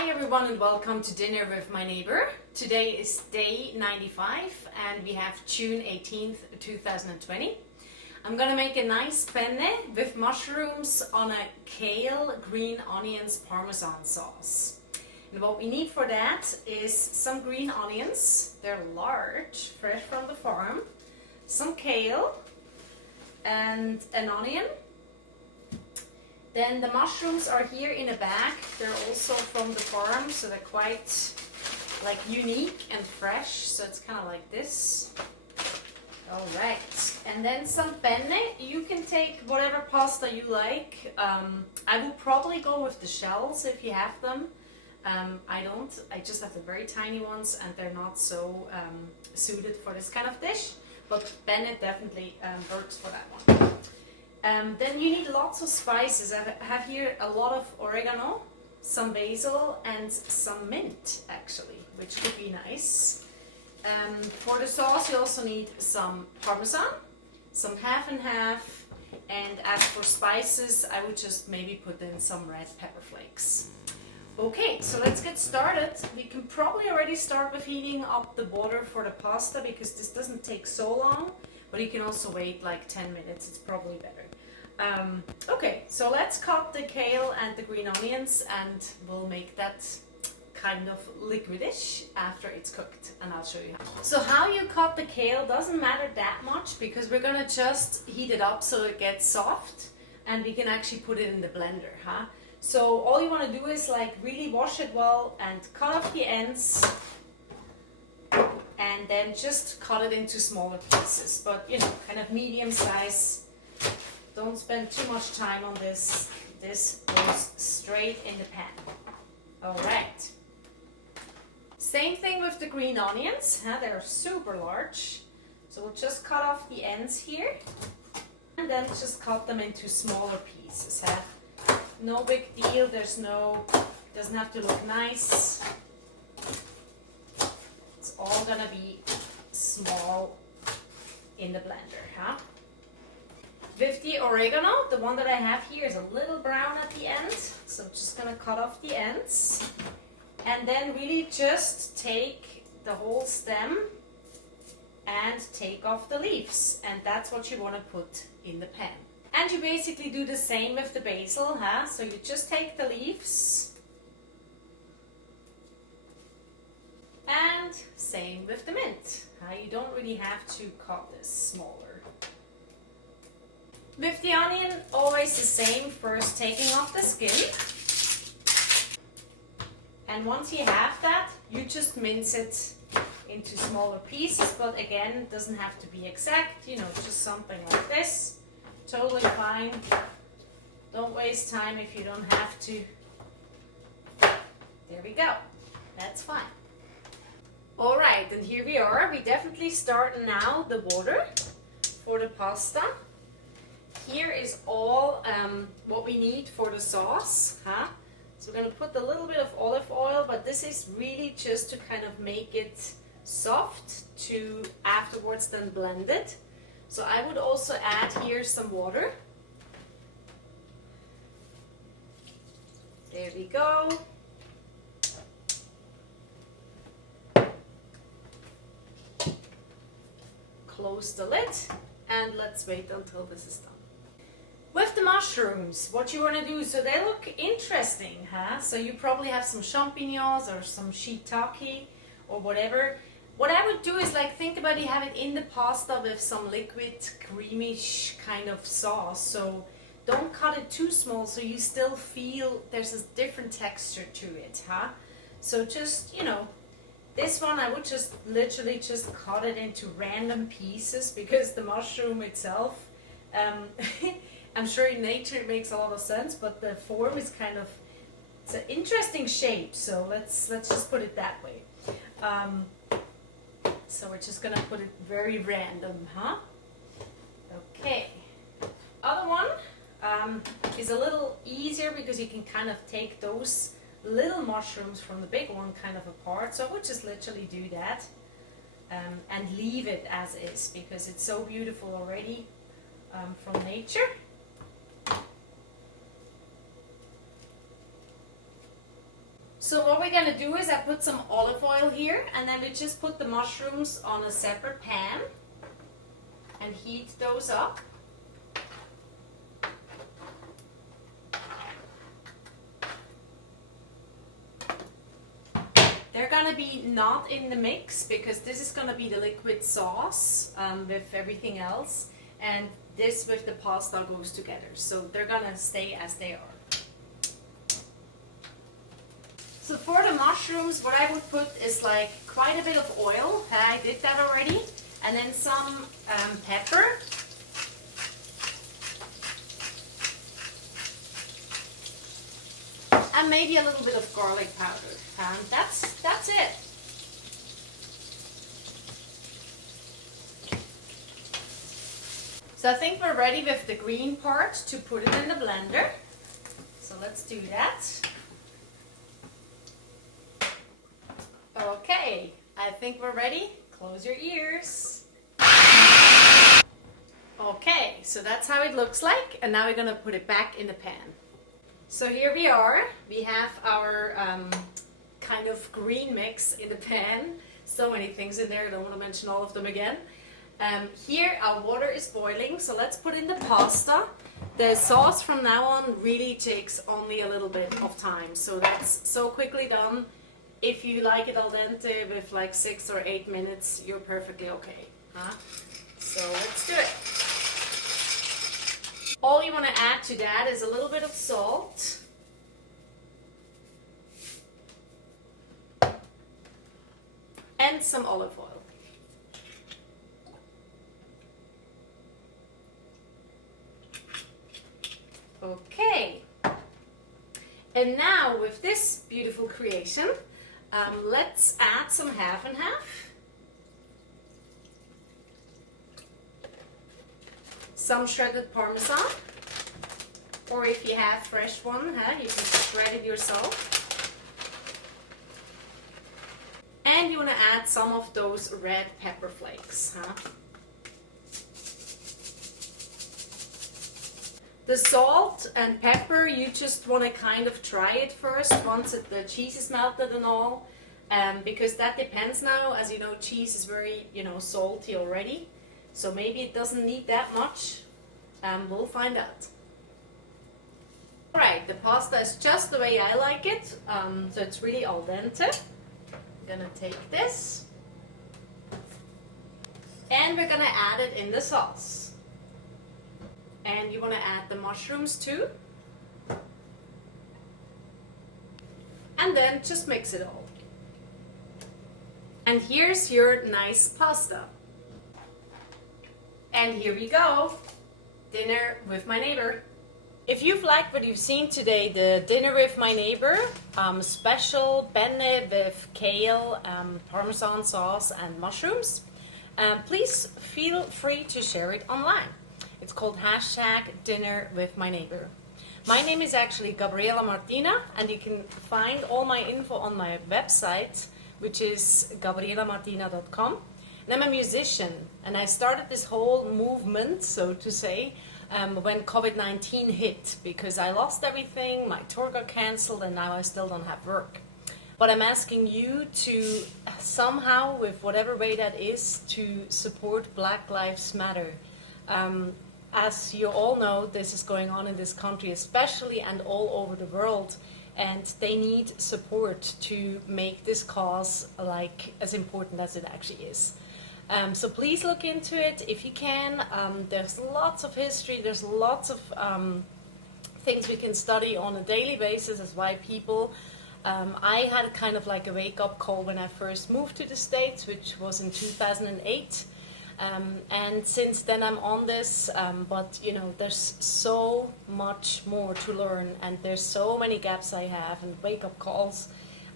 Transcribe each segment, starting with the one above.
Hi everyone and welcome to Dinner with My Neighbor. Today is day 95 and we have June 18th, 2020. I'm gonna make a nice penne with mushrooms on a kale, green onions, Parmesan sauce. And what we need for that is some green onions, they're large, fresh from the farm, some kale and an onion. Then the mushrooms are here in a bag. They're also from the farm, so they're quite like unique and fresh. So it's kind of like this. All right, and then some penne. You can take whatever pasta you like. I will probably go with the shells if you have them. I don't. I just have the very tiny ones, and they're not so suited for this kind of dish. But penne definitely works for that one. Then you need lots of spices. I have here a lot of oregano, some basil and some mint actually, which could be nice. For the sauce you also need some Parmesan, some half and half, and as for spices I would just maybe put in some red pepper flakes. Okay, so let's get started. We can probably already start with heating up the water for the pasta because this doesn't take so long, but you can also wait like 10 minutes, it's probably better. Okay, so let's cut the kale and the green onions and we'll make that kind of liquidish after it's cooked, and I'll show you how. So how you cut the kale doesn't matter that much because we're gonna just heat it up so it gets soft and we can actually put it in the blender, huh? So all you want to do is like really wash it well and cut off the ends and then just cut it into smaller pieces, but you know, kind of medium size. Don't spend too much time on this. This goes straight in the pan. All right. Same thing with the green onions. They're super large. So we'll just cut off the ends here and then just cut them into smaller pieces. No big deal. Doesn't have to look nice. It's all gonna be small in the blender, huh? With the oregano, the one that I have here is a little brown at the end, so I'm just gonna cut off the ends and then really just take the whole stem and take off the leaves, and that's what you want to put in the pan. And you basically do the same with the basil, huh? So you just take the leaves and same with the mint. You don't really have to cut this smaller. With the onion, always the same, first taking off the skin. And once you have that, you just mince it into smaller pieces, but again, it doesn't have to be exact, you know, just something like this. Totally fine. Don't waste time if you don't have to. There we go. That's fine. All right, and here we are. We definitely start now the water for the pasta. Here is all what we need for the sauce, huh? So we're going to put a little bit of olive oil, but this is really just to kind of make it soft to afterwards then blend it. So I would also add here some water. There we go. Close the lid and let's wait until this is done. With the mushrooms, what you want to do, so they look interesting, huh? So you probably have some champignons or some shiitake or whatever. What I would do is like think about you have it in the pasta with some liquid, creamish kind of sauce. So don't cut it too small so you still feel there's a different texture to it, huh? So just, you know, this one I would just literally just cut it into random pieces because the mushroom itself, I'm sure in nature it makes a lot of sense, but the form is kind of, it's an interesting shape, so let's just put it that way. So we're just gonna put it very random, huh? Okay. Other one is a little easier because you can kind of take those little mushrooms from the big one kind of apart. So I would just literally do that and leave it as is because it's so beautiful already from nature. So what we're gonna do is I put some olive oil here, and then we just put the mushrooms on a separate pan and heat those up. They're gonna be not in the mix because this is gonna be the liquid sauce with everything else, and this with the pasta goes together. So they're gonna stay as they are. So for the mushrooms, what I would put is like quite a bit of oil. I did that already, and then some pepper. And maybe a little bit of garlic powder. And that's it. So I think we're ready with the green part to put it in the blender. So let's do that. Okay, I think we're ready. Close your ears. Okay, so that's how it looks like. And now we're gonna put it back in the pan. So here we are. We have our kind of green mix in the pan. So many things in there, I don't want to mention all of them again. Here our water is boiling, so let's put in the pasta. The sauce from now on really takes only a little bit of time, so that's so quickly done. If you like it al dente with like 6 or 8 minutes, you're perfectly okay. Huh? So let's do it. All you want to add to that is a little bit of salt. And some olive oil. Okay. And now with this beautiful creation, let's add some half and half. Some shredded Parmesan, or if you have fresh one, you can shred it yourself. And you want to add some of those red pepper flakes. The salt and pepper, you just want to kind of try it first once the cheese is melted and all, because that depends now. As you know, cheese is very, salty already. So maybe it doesn't need that much. We'll find out. Alright, the pasta is just the way I like it. So it's really al dente. I'm gonna take this. And we're gonna add it in the sauce. And you wanna add the mushrooms too. And then just mix it all. And here's your nice pasta. And here we go, dinner with my neighbor. If you've liked what you've seen today, the dinner with my neighbor, special penne with kale, Parmesan sauce and mushrooms, please feel free to share it online. It's called #dinnerwithmyneighbor. My name is actually Gabriela Martina, and you can find all my info on my website, which is gabrielamartina.com. And I'm a musician, and I started this whole movement, so to say, when COVID-19 hit, because I lost everything, my tour got cancelled, and now I still don't have work. But I'm asking you to somehow, with whatever way that is, to support Black Lives Matter. As you all know, this is going on in this country especially, and all over the world, and they need support to make this cause as important as it actually is. So please look into it if you can. There's lots of history, there's lots of things we can study on a daily basis as white people. I had kind of like a wake-up call when I first moved to the States, which was in 2008. And since then I'm on this, but there's so much more to learn, and there's so many gaps I have and wake-up calls.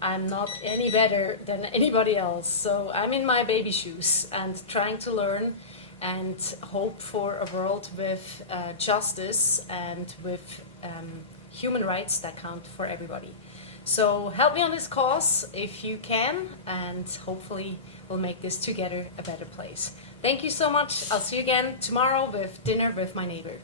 I'm not any better than anybody else, so I'm in my baby shoes and trying to learn and hope for a world with justice and with human rights that count for everybody. So help me on this cause if you can, and hopefully we'll make this together a better place. Thank you so much. I'll see you again tomorrow with Dinner with My Neighbor.